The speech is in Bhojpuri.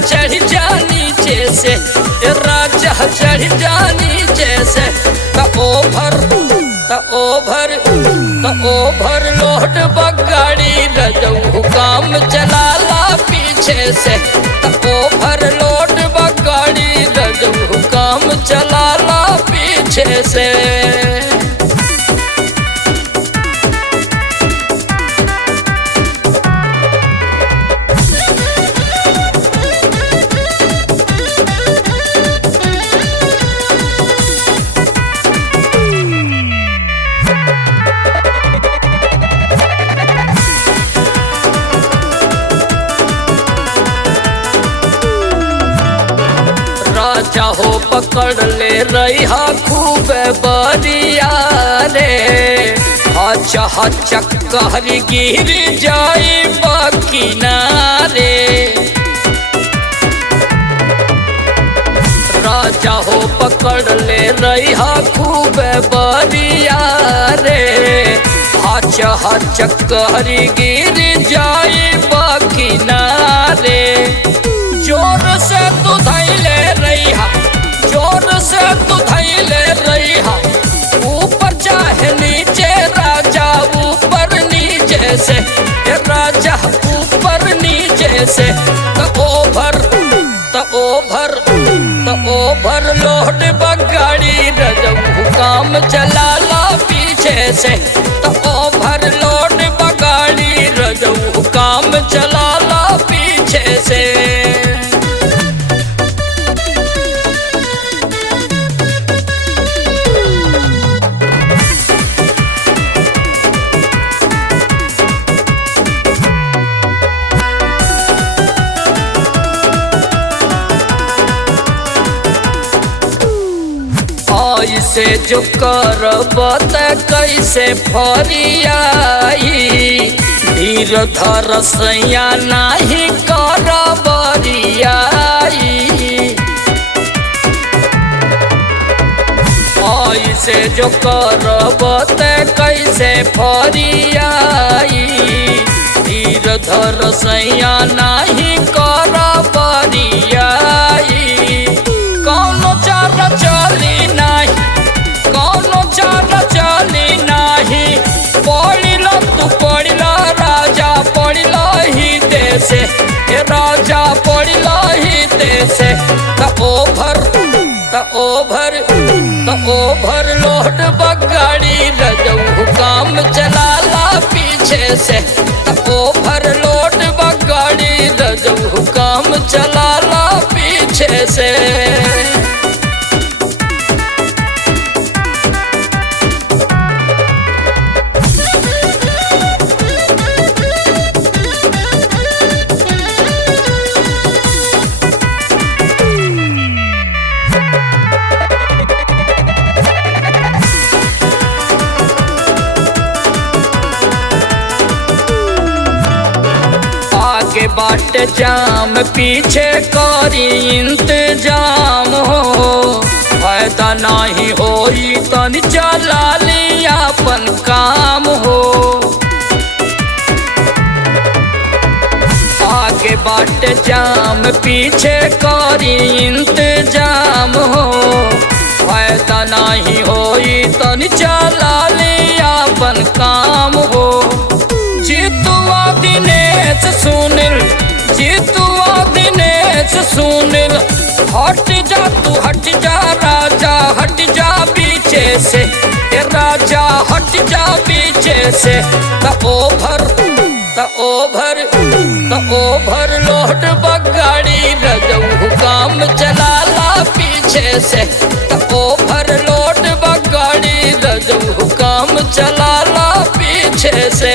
चढ़ जा नीचे से, राजा चढ़ जा नीचे से। ओभर लोड बगाड़ी रजऊ काम चलाला पीछे से। ओभर लोड बगाड़ी रजऊ काम चलाला पीछे से। राजा हो पकड़ ले रहा खूब बरिया रे, हच कहरी गिर जाए बकिनारे। राजा हो पकड़ ले रहा खूब बरिया रे, हच कहरी गिर जाए बकिनारे। जोर से तू धैले रहा, जोर से तू धैले रहा, ऊपर चाहे नीचे राजा ऊपर नीचे से, राजा ऊपर नीचे से। ओभर लोड बगाड़ी रजऊ काम चलाला पीछे से। ओभर लोड बगाड़ी रजऊ काम चलाला पीछे से। ऐसे जो करब त कैसे फरियाई, धीर धर सैया नाही कर बरियाई। ऐसे जो करब त कैसे फरियाई, धीर धर सैया नाही कर बरियाई। कौनो चाल चली नाही, कौनो चाल चली नाही, पड़िल तू पड़िल राजा पड़िल ही देसे, राजा पड़िल ही देसे। ओभर लोड बगाड़ी रजऊ काम चलाला पीछे से। ओभर लोड बगाड़ी रजऊ काम चलाला पीछे से। आगे बाट जाम पीछे करी इंतजाम हो, फायदा नहीं होई तन चला लिया अपन काम हो। आगे बाट जाम पीछे करी इंतजाम हो, फायदा नहीं होई तन चला लिया अपन काम हो। जीतुआ दिनेश सुनिल, जीतुआ दिनेश सुनिल, हट जा तू हट जा राजा हट जा पीछे से, राजा हट जा पीछे से। ओभर लोड बगाड़ी रजऊ काम चलाला पीछे से। ओभर लोड बगाड़ी रजऊ काम चलाला पीछे से।